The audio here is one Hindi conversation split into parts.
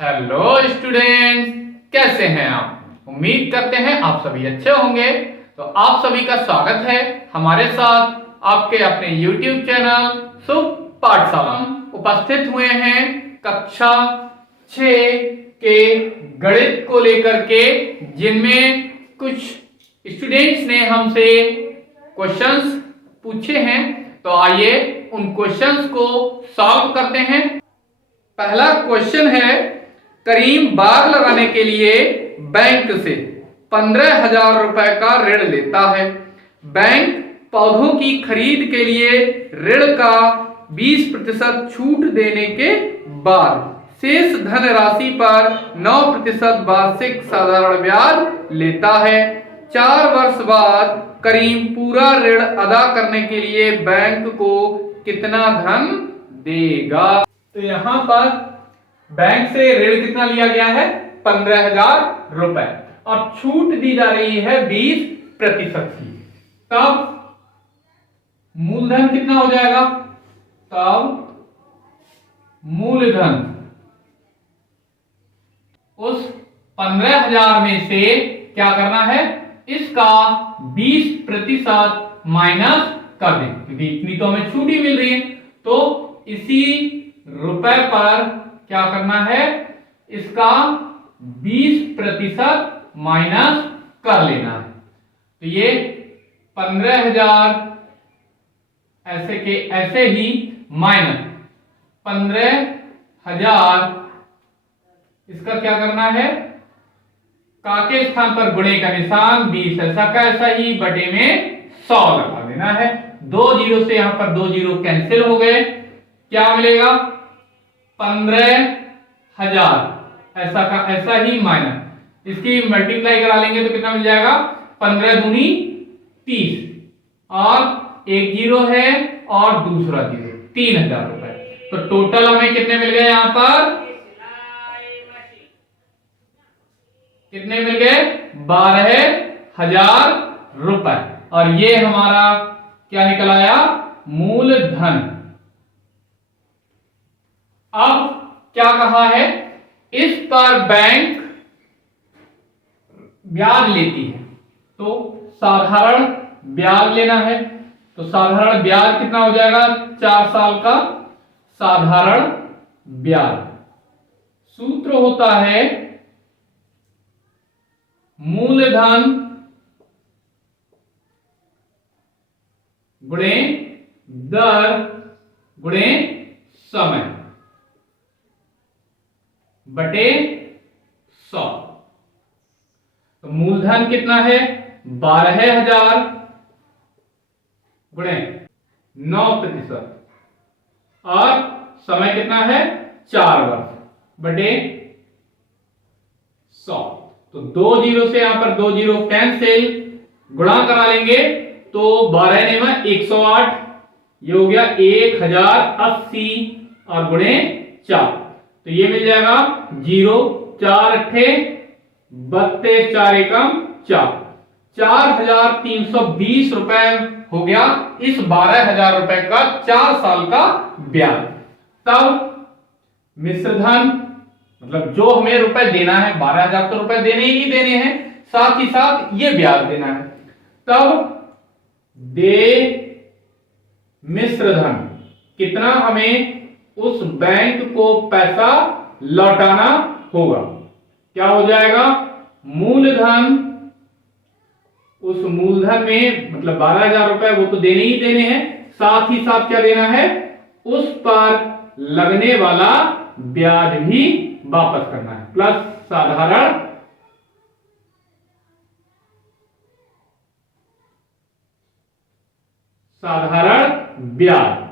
हेलो स्टूडेंट्स, कैसे हैं आप। उम्मीद करते हैं आप सभी अच्छे होंगे। तो आप सभी का स्वागत है हमारे साथ आपके अपने YouTube चैनल शुभ पाठशाला। हम उपस्थित हुए हैं कक्षा 6 के गणित को लेकर के, जिनमें कुछ स्टूडेंट्स ने हमसे क्वेश्चंस पूछे हैं। तो आइए उन क्वेश्चंस को सॉल्व करते हैं। पहला क्वेश्चन है, करीम बाग लगाने के लिए बैंक से 15,000 रुपए का ऋण लेता है। बैंक पौधों की खरीद के लिए ऋण का 20% छूट देने के बाद शेष धनराशि पर 9% वार्षिक साधारण ब्याज लेता है। 4 वर्ष बाद करीम पूरा ऋण अदा करने के लिए बैंक को कितना धन देगा। तो यहाँ पर बैंक से ऋण कितना लिया गया है, 15,000 रुपए, और छूट दी जा रही है 20% की। तब मूलधन कितना हो जाएगा, तब मूलधन उस 15,000 में से क्या करना है, इसका 20% माइनस कर दें, क्योंकि इतनी तो हमें छूट ही मिल रही है। तो इसी रुपए पर क्या करना है, इसका 20% माइनस कर लेना है। तो ये 15,000 ऐसे के ऐसे ही माइनस 15,000, इसका क्या करना है, का के स्थान पर गुणे का निशान 20 ऐसा का ऐसा ही बटे में 100 लगा देना है। 2 जीरो से यहां पर 2 जीरो कैंसिल हो गए, क्या मिलेगा, 15,000 ऐसा का ऐसा ही माइनस, इसकी मल्टीप्लाई करा लेंगे तो कितना मिल जाएगा, 15 दूनी 30, और एक जीरो है और दूसरा जीरो, 3,000 रुपए। तो टोटल हमें कितने मिल गए, यहां पर कितने मिल गए, 12,000 रुपए। और ये हमारा क्या निकल आया, मूलधन। अब क्या कहा है, इस पर बैंक ब्याज लेती है, तो साधारण ब्याज लेना है। तो साधारण ब्याज कितना हो जाएगा, 4 साल का साधारण ब्याज। सूत्र होता है मूलधन गुणे दर गुणे समय बटे 100। तो मूलधन कितना है, 12,000 गुणे 9%, और समय कितना है, 4 वर्ष बटे 100। तो 2 जीरो से यहां पर 2 जीरो कैंसिल, गुणा करा लेंगे तो 12 ने 108, ये हो गया 1080, और गुणे 4, तो ये मिल जाएगा 0 4 अट्ठे 32, 4 एकम 4, 4,320 रुपए हो गया इस 12,000 रुपए का 4 साल का ब्याज। तब मिश्रधन, मतलब जो हमें रुपए देना है, 12,000 तो रुपए देने ही देने हैं, साथ ही साथ ये ब्याज देना है। तब दे मिश्रधन, कितना हमें उस बैंक को पैसा लौटाना होगा, क्या हो जाएगा, मूलधन, उस मूलधन में मतलब 12,000 रुपए वो तो देने ही देने हैं, साथ ही साथ क्या देना है, उस पर लगने वाला ब्याज भी वापस करना है, प्लस साधारण ब्याज।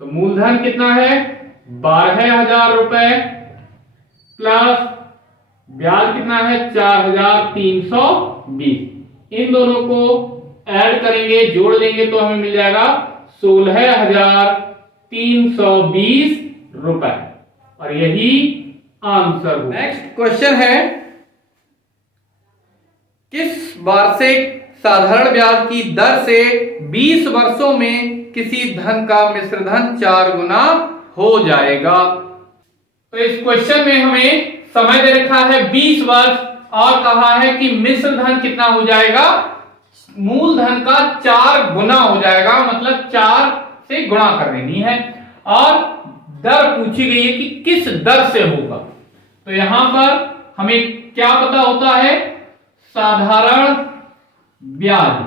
तो मूलधन कितना है, 12,000 रुपए, प्लस ब्याज कितना है, 4,320। इन दोनों को ऐड करेंगे, जोड़ लेंगे तो हमें मिल जाएगा 16,320 रुपए, और यही आंसर होगा। नेक्स्ट क्वेश्चन है, किस वार्षिक साधारण ब्याज की दर से 20 वर्षों में किसी धन का मिश्रधन 4 गुना हो जाएगा। तो इस क्वेश्चन में हमें समय दे रखा है 20 वर्ष और कहा है कि मिश्र धन कितना हो जाएगा, मूलधन का 4 गुना हो जाएगा, मतलब 4 से गुणा कर देनी है। और दर पूछी गई है कि किस दर से होगा। तो यहां पर हमें क्या पता होता है, साधारण ब्याज।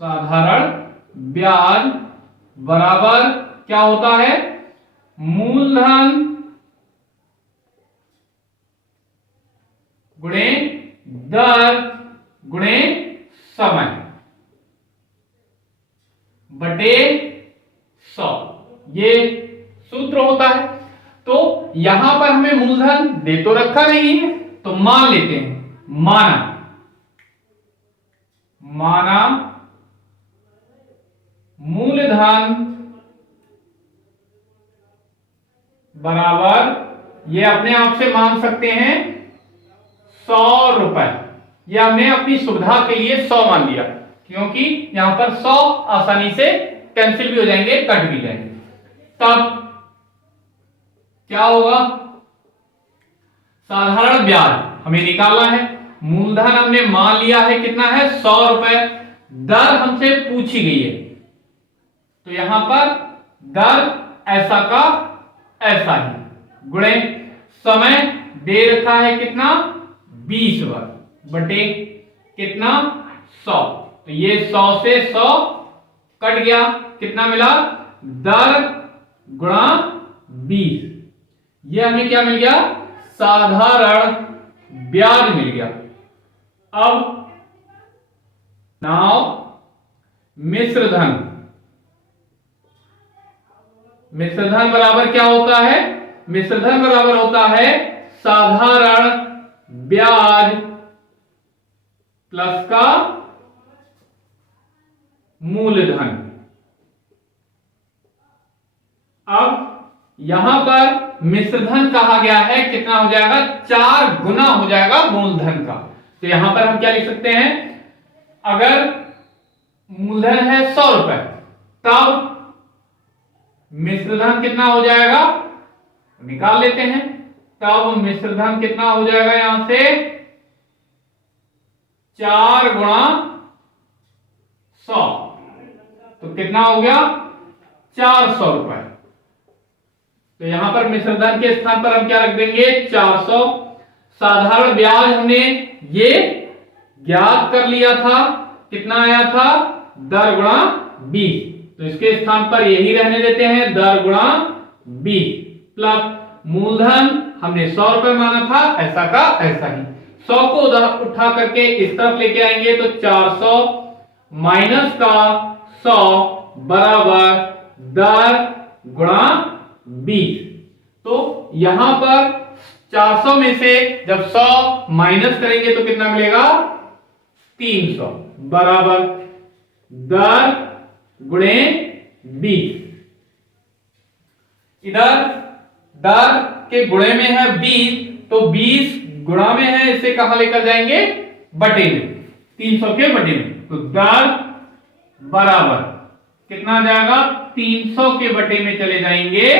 साधारण ब्याज बराबर क्या होता है, मूलधन गुणे दर गुणे समय बटे 100, ये सूत्र होता है। तो यहां पर हमें मूलधन दे तो रखा नहीं है, तो मान लेते हैं, माना मूलधन बराबर, ये अपने आप से मान सकते हैं 100 रुपए। ये हमने अपनी सुविधा के लिए 100 मान लिया, क्योंकि यहां पर 100 आसानी से कैंसिल भी हो जाएंगे, कट भी जाएंगे। तब क्या होगा, साधारण ब्याज हमें निकालना है, मूलधन हमने मान लिया है कितना है, 100 रुपए, दर हमसे पूछी गई है, तो यहां पर दर ऐसा का ऐसा ही गुणे समय दे रखा है कितना, 20 वर्ष बटे कितना, 100। तो ये 100 से 100 कट गया, कितना मिला, दर गुणा 20। ये हमें क्या मिल गया, साधारण ब्याज मिल गया। अब नाउ मिश्र धन, मिश्र धन बराबर क्या होता है, मिश्र धन बराबर होता है साधारण ब्याज प्लस का मूलधन। अब यहां पर मिश्र धन कहा गया है, कितना हो जाएगा, 4 गुना हो जाएगा मूलधन का। तो यहां पर हम क्या लिख सकते हैं, अगर मूलधन है 100 रुपए, तब मिश्र धन कितना हो जाएगा, निकाल लेते हैं। तब मिश्र धन कितना हो जाएगा, यहां से 4 गुणा 100, तो कितना हो गया, 400 रुपए। तो यहां पर मिश्र धन के स्थान पर हम क्या रख देंगे, 400। साधारण ब्याज हमने ये ज्ञात कर लिया था, कितना आया था, दर गुणा 20, तो इसके स्थान पर यही रहने देते हैं, दर गुणा 20 प्लस मूलधन हमने 100 रुपए माना था, ऐसा का ऐसा ही। 100 को उठा करके इस तरफ लेके आएंगे तो 400 माइनस का 100 बराबर दर गुणा 20। तो यहां पर 400 में से जब 100 माइनस करेंगे तो कितना मिलेगा, 300 बराबर दर गुणे 20। इधर दर के गुणे में है 20, तो 20 गुणा में है, इसे कहां लेकर जाएंगे, बटे में, 300 के बटे में। तो दर बराबर कितना आ जाएगा, 300 के बटे में चले जाएंगे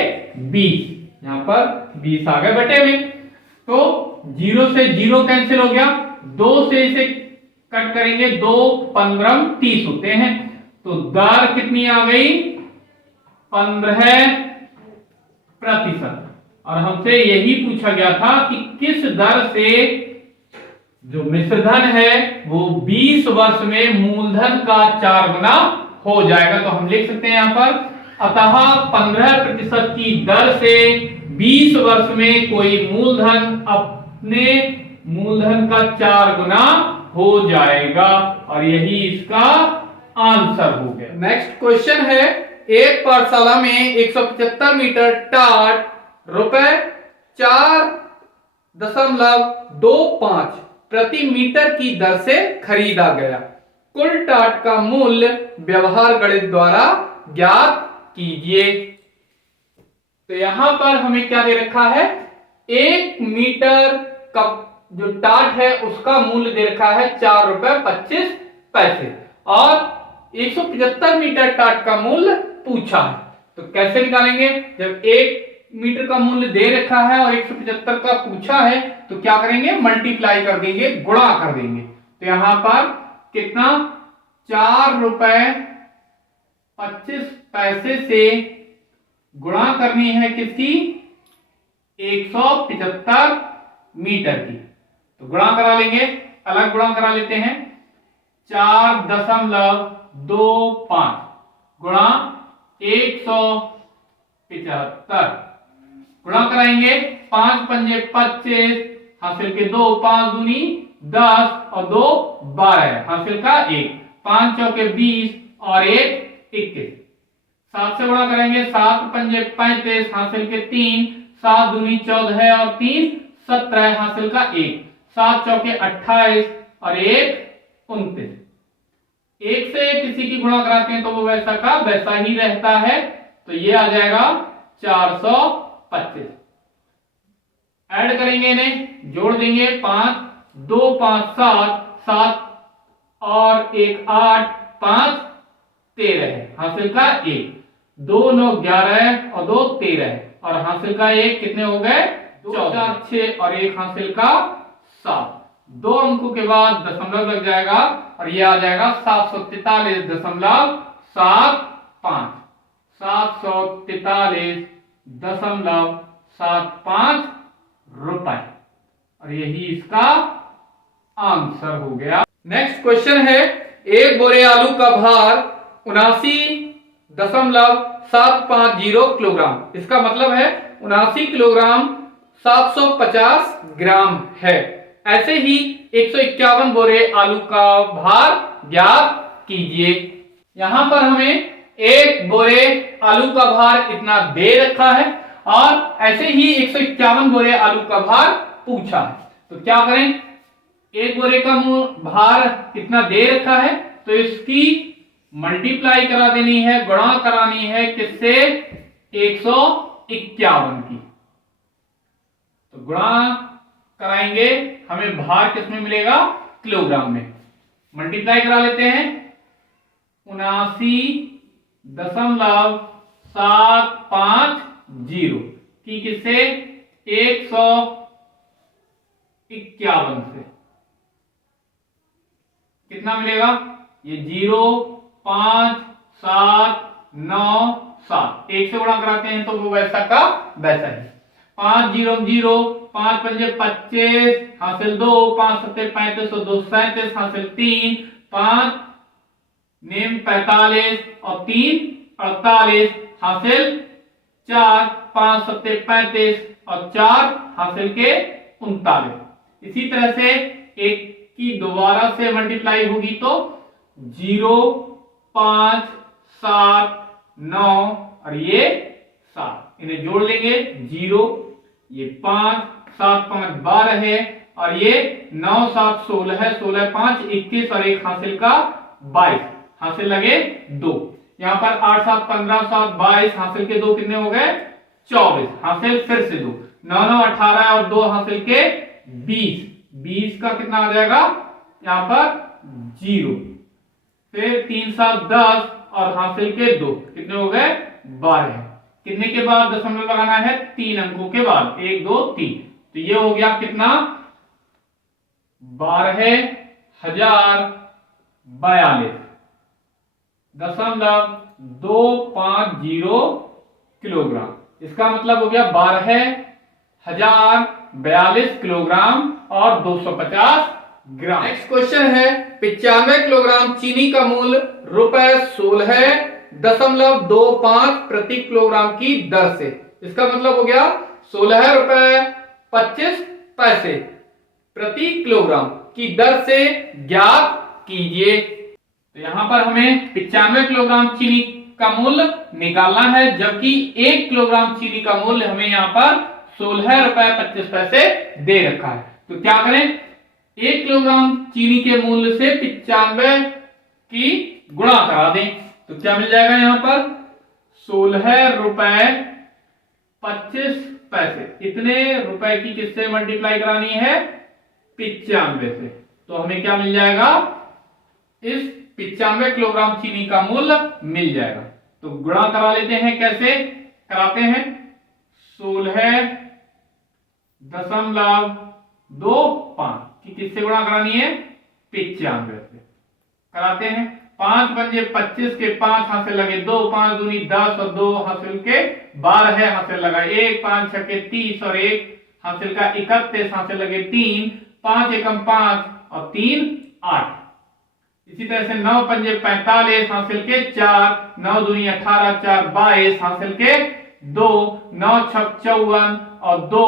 20, यहां पर 20 आ गए बटे में। तो 0 से 0 कैंसिल हो गया, 2 से इसे कट करेंगे, 2 15 30 होते हैं, तो दर कितनी आ गई, 15%। और हमसे यही पूछा गया था कि किस दर से जो मिश्रधन है वो 20 वर्ष में मूलधन का 4 गुना हो जाएगा। तो हम लिख सकते हैं यहां पर, अतः 15% की दर से 20 वर्ष में कोई मूलधन अपने मूलधन का 4 गुना हो जाएगा, और यही इसका आंसर हो गया। नेक्स्ट क्वेश्चन है, एक पाठशाला में 175 मीटर टाट रुपए 4.25 प्रति मीटर की दर से खरीदा गया। कुल टाट का मूल्य व्यवहार गणित द्वारा ज्ञात कीजिए। तो यहां पर हमें क्या दे रखा है, 1 मीटर का जो टाट है उसका मूल्य दे रखा है 4 रुपए 25 पैसे, और 175 मीटर टाट का मूल्य पूछा है। तो कैसे निकालेंगे, जब 1 मीटर का मूल्य दे रखा है और 175 का पूछा है, तो क्या करेंगे, मल्टीप्लाई कर देंगे, गुणा कर देंगे। तो यहां पर कितना, 4 रुपए 25 पैसे से गुणा करनी है किसकी, 175 मीटर की। तो गुणा करा लेंगे, अलग गुणा करा लेते हैं। 4.25 गुणा 175 गुणा कराएंगे, 5 पंजे 25 हासिल के 2, 5 दूनी 10 और 2 12 हासिल का 1, 5 चौके 20 और 1 21। 7 से गुणा करेंगे, 7 पंजे 35 हासिल के 3, 7 दूनी 14 और 3 17 हासिल का 1, 7 चौके 28 और 1 29। एक से किसी की गुणा कराते हैं तो वो वैसा का वैसा ही रहता है, तो ये आ जाएगा 425। ऐड करेंगे, इन्हें जोड़ देंगे, 5 2 5 7 7 और 1 8 5 13 हासिल का 1, 2 9 11 और 2 13 और हासिल का 1 कितने हो गए, 2 4 6 और 1 हासिल का 7। 2 अंकों के बाद दशमलव लग जाएगा और ये आ जाएगा 743.75, 743.75 रुपए, और यही इसका आंसर हो गया। नेक्स्ट क्वेश्चन है, एक बोरे आलू का भार 79.750 किलोग्राम, इसका मतलब है 79 किलोग्राम 750 ग्राम है। ऐसे ही 151 बोरे आलू का भार ज्ञात कीजिए। यहां पर हमें एक बोरे आलू का भार इतना दे रखा है और ऐसे ही 151 बोरे आलू का भार पूछा है, तो क्या करें, एक बोरे का भार इतना दे रखा है तो इसकी मल्टीप्लाई करा देनी है, गुणा करानी है किससे, 151 की। तो गुणा कराएंगे, हमें भार किसमें मिलेगा, किलोग्राम में। मल्टीप्लाई करा लेते हैं, 79.750 की किससे, 151 से कितना मिलेगा, ये 0 5 7 9 7, 1 से गुणा कराते हैं तो वो वैसा का वैसा ही। 5 0 0, 5 पंजे 25 हासिल 2, 5 सत्ते 35 और 2 37 हासिल 3, 5 नेम 45 और 3 48 हासिल 4, 5 सत्ते 35 और 4 हासिल के 39। इसी तरह से एक की दोबारा से मल्टीप्लाई होगी तो 0 5 7 9 और ये 7, इन्हें जोड़ लेंगे, 0 ये 5 7 5 12 है और ये 9 7 16 है, 16 5 21 और 1 हासिल का 22 हासिल लगे 2। यहाँ पर 8 7 15 7 22 हासिल के 2 कितने हो गए, 24 हासिल फिर से 2, 9 9 18 और 2 हासिल के 20, 20 का कितना आ जाएगा, यहाँ पर 0, फिर 3 7 10 और हासिल के 2 कितने हो गए, 12। कितने के बाद दशमलव लगाना है, 3 अंकों के बाद, 1 2 3, तो ये हो गया कितना, 12,042.250 किलोग्राम। इसका मतलब हो गया 12,042 किलोग्राम और 250 ग्राम। नेक्स्ट क्वेश्चन है, 95 किलोग्राम चीनी का मूल्य ₹16.25 प्रति किलोग्राम की दर से, इसका मतलब हो गया 16.25 प्रति किलोग्राम की दर से ज्ञात कीजिए। तो यहां पर हमें 95 किलोग्राम चीनी का मूल्य निकालना है, जबकि 1 किलोग्राम चीनी का मूल्य हमें यहां पर ₹16.25 दे रखा है। तो क्या करें, 1 किलोग्राम चीनी के मूल्य से 95 की गुणा करा दें, तो क्या मिल जाएगा, यहां पर ₹16.25, इतने रुपए की किससे मल्टीप्लाई करानी है, 95 से, तो हमें क्या मिल जाएगा, इस 95 किलोग्राम चीनी का मूल्य मिल जाएगा। तो गुणा करा लेते हैं, कैसे कराते हैं, 16.25 की किससे गुणा करानी है? 95 से कराते हैं। 5 पंजे 25 के 5 हाथ से लगे 2, 5 दूनी 10 और 2 हासिल के 12 हाथ से लगा 1, 5 छक्के 30 और 1 हासिल का 31 हाथ से लगे 3, 5 एकम 5 और 3 8। इसी तरह से 9 पंजे 45 हासिल के 4, 9 दूनी 18, 4 22 हासिल के 2, 9 छक 54 और 2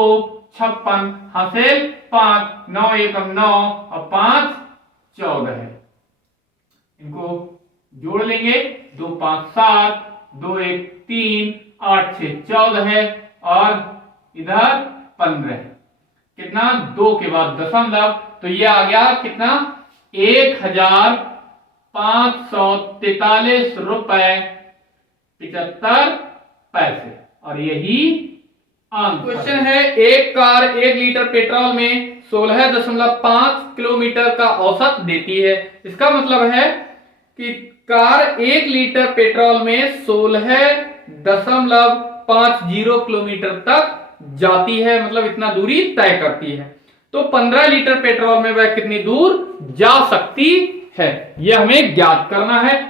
56 हासिल 5, 9 एकम 9 और 5 14 है। इनको जोड़ लेंगे, 2 5 7, 2 1 3, 8 6 14 है और इधर 15 है। कितना? 2 के बाद दशमलव, तो ये आ गया कितना? 1543 रुपए 75 पैसे। और यही आंसर। क्वेश्चन है, एक कार 1 लीटर पेट्रोल में 16.5 किलोमीटर का औसत देती है। इसका मतलब है कि कार 1 लीटर पेट्रोल में 16.50 किलोमीटर तक जाती है, मतलब इतना दूरी तय करती है। तो 15 लीटर पेट्रोल में वह कितनी दूर जा सकती है, यह हमें ज्ञात करना है।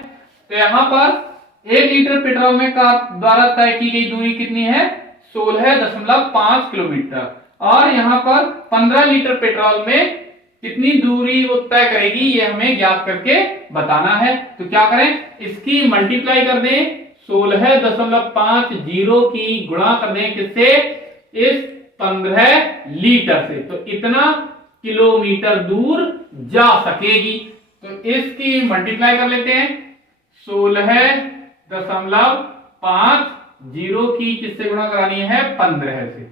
तो यहां पर 1 लीटर पेट्रोल में कार द्वारा तय की गई दूरी कितनी है? 16.5 किलोमीटर। और यहां पर 15 लीटर पेट्रोल में कितनी दूरी वो तय करेगी, ये हमें ज्ञात करके बताना है। तो क्या करें, इसकी मल्टीप्लाई कर दें 16.50 की गुणा कर दें किससे? इस 15 लीटर से, तो इतना किलोमीटर दूर जा सकेगी। तो इसकी मल्टीप्लाई कर लेते हैं 16.50 की किससे गुणा करानी है? 15 से।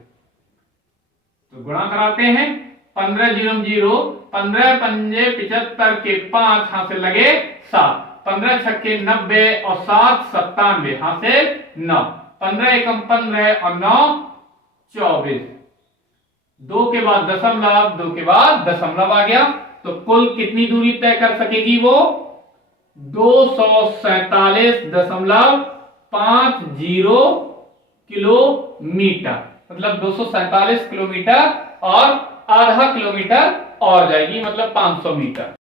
तो गुणा कराते हैं, 15 0 0, 15 पंजे 75 के 5 हाथ से लगे 7, 15 छक्के 90 और 7 97 हाथ से 9, 15 एकम 15 और 9 24, 2 के बाद दशमलव, 2 के बाद दशमलव आ गया। तो कुल कितनी दूरी तय कर सकेगी वो? 247.50 किलोमीटर, मतलब 247 किलोमीटर और आधा किलोमीटर और जाएगी, मतलब 500 मीटर।